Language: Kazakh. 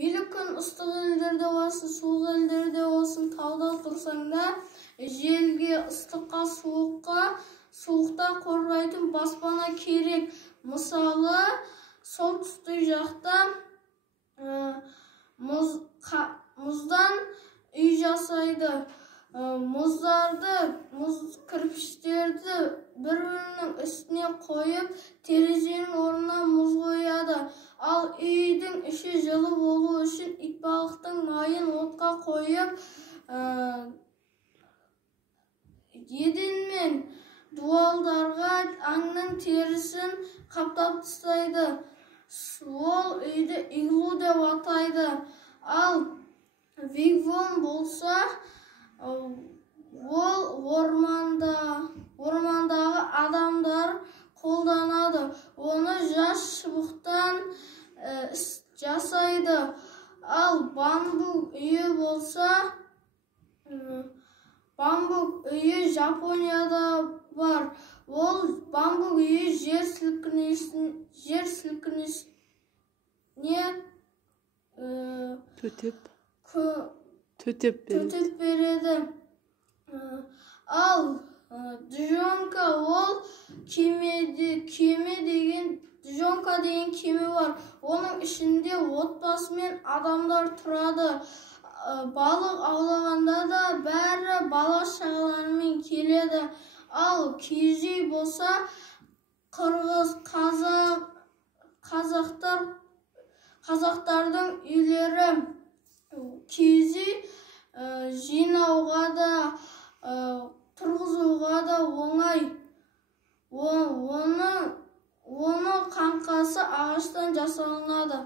Мейлі күн ыстық елдерде болсын, суық елдерде болсын, тауда тұрсаң да, желге, ыстыққа, суықта қорғайтын баспана керек. Мысалы, солтүстік жақта мұздан үй жасайды. Мұз кірпіштерді бір-бірінің үстіне қойып, терезенің орнына мұз қояды. Ал үйдің іші жылы болу үшін итбалықтың майын отқа қойып, еден мен дуалдарға аңның терісін қаптап тастайды. Ол үйді иглу деп атайды. Ал вигвам болса, ол ормандағы адамдар қолданады. Оны жас шыбықтан жасайды. Ал бамбук үйі болса, бамбук үйі Жапонияда бар. Ол бамбук үйі жер сілкінісіне төтеп береді. Ал джонка ол кеме деген кеме бар. Оның ішінде отбасы мен адамдар тұрады. Балық аулағанда да бәрі бала шағаларымен келеді. Ал киіз үй болса, қырғыз, қазақтардың үйлері. Киіз үй жинауға да, тұрғызуға да оңай. Оны қаңқасы ағаштан жасалынады.